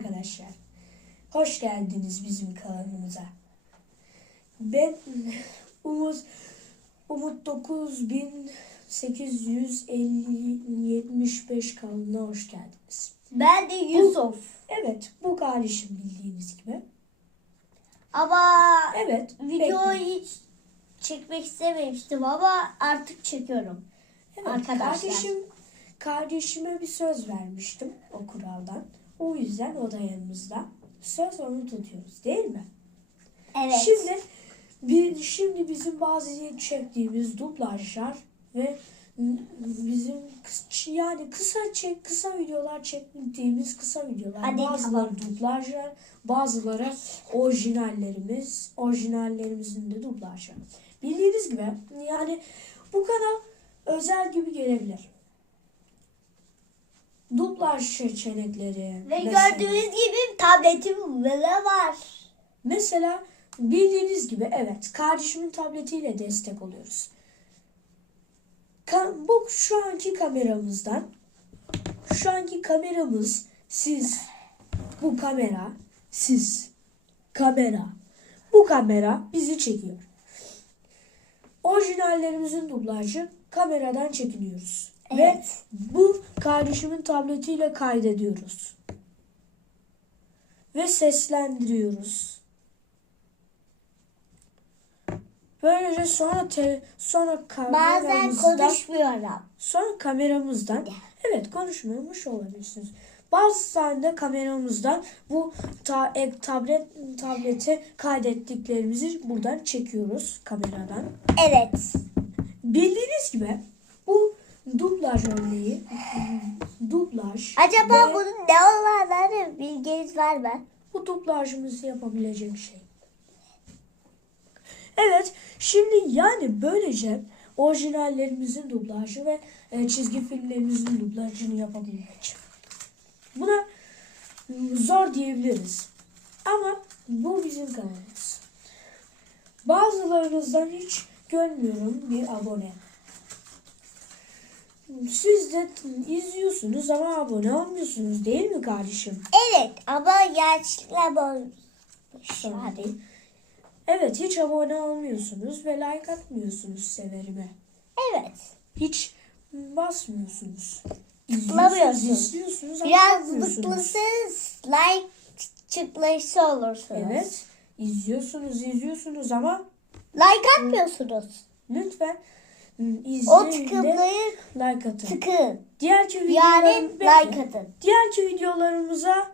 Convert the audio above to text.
arkadaşlar. Hoş geldiniz bizim kanalımıza. Ben Umut Umut 9875 kanalına hoş geldiniz. Ben de Yusuf. Evet, bu kardeşim bildiğiniz gibi. Ama Evet, videoyu hiç çekmek istememiştim ama artık çekiyorum. Evet, arkadaşlar. Kardeşim, kardeşime bir söz vermiştim o kuraldan. O yüzden o da yanımızda. Söz onu tutuyoruz değil mi? Evet. Şimdi bir, şimdi bizim bazı çektiğimiz dublajlar ve bizim kıs- yani kısa çek kısa videolar çektiğimiz kısa videolar. Hadi bazıları tamam. dublajlar, bazıları orijinallerimiz, orijinallerimizin de dublajları. Bildiğiniz gibi yani bu kanal özel gibi gelebilir. Dublaj seçenekleri. Ve mesela- gördüğünüz gibi tabletim böyle var. Mesela bildiğiniz gibi evet kardeşimin tabletiyle destek oluyoruz. Ka- bu şu anki kameramızdan şu anki kameramız siz bu kamera siz kamera bu kamera bizi çekiyor. Orijinallerimizin dublajı kameradan çekiliyoruz. Ve Evet. bu kardeşimin tabletiyle kaydediyoruz. Ve seslendiriyoruz. Böylece sonra te, sonra Bazen kameramızdan konuşmuyorum. sonra kameramızdan evet konuşmuyormuş olabilirsiniz. Bazen de kameramızdan bu ta, e, tablet tablete kaydettiklerimizi buradan çekiyoruz kameradan. Evet. Bildiğiniz gibi dublaj örneği dublaj Acaba ve bunun ne olanları bilginiz var mı? bu dublajımızı yapabilecek şey. Evet şimdi yani böylece orijinallerimizin dublajı ve e, çizgi filmlerimizin dublajını yapabilmek. Buna mm, zor diyebiliriz. Ama bu bizim kanalımız. Bazılarınızdan hiç görmüyorum bir abone. Siz de izliyorsunuz ama abone olmuyorsunuz değil mi kardeşim? Evet ama olmuş. Hadi. Evet hiç abone olmuyorsunuz ve like atmıyorsunuz severime. Evet. Hiç basmıyorsunuz. Tıklamıyorsunuz. İzliyorsunuz, izliyorsunuz ama Biraz mutlusunuz. Like çıklısı olursunuz. Evet izliyorsunuz izliyorsunuz ama Like atmıyorsunuz. lütfen O tıklayın like atın. tıkın. Yani videolarım, like atın. Diğerki videolarımıza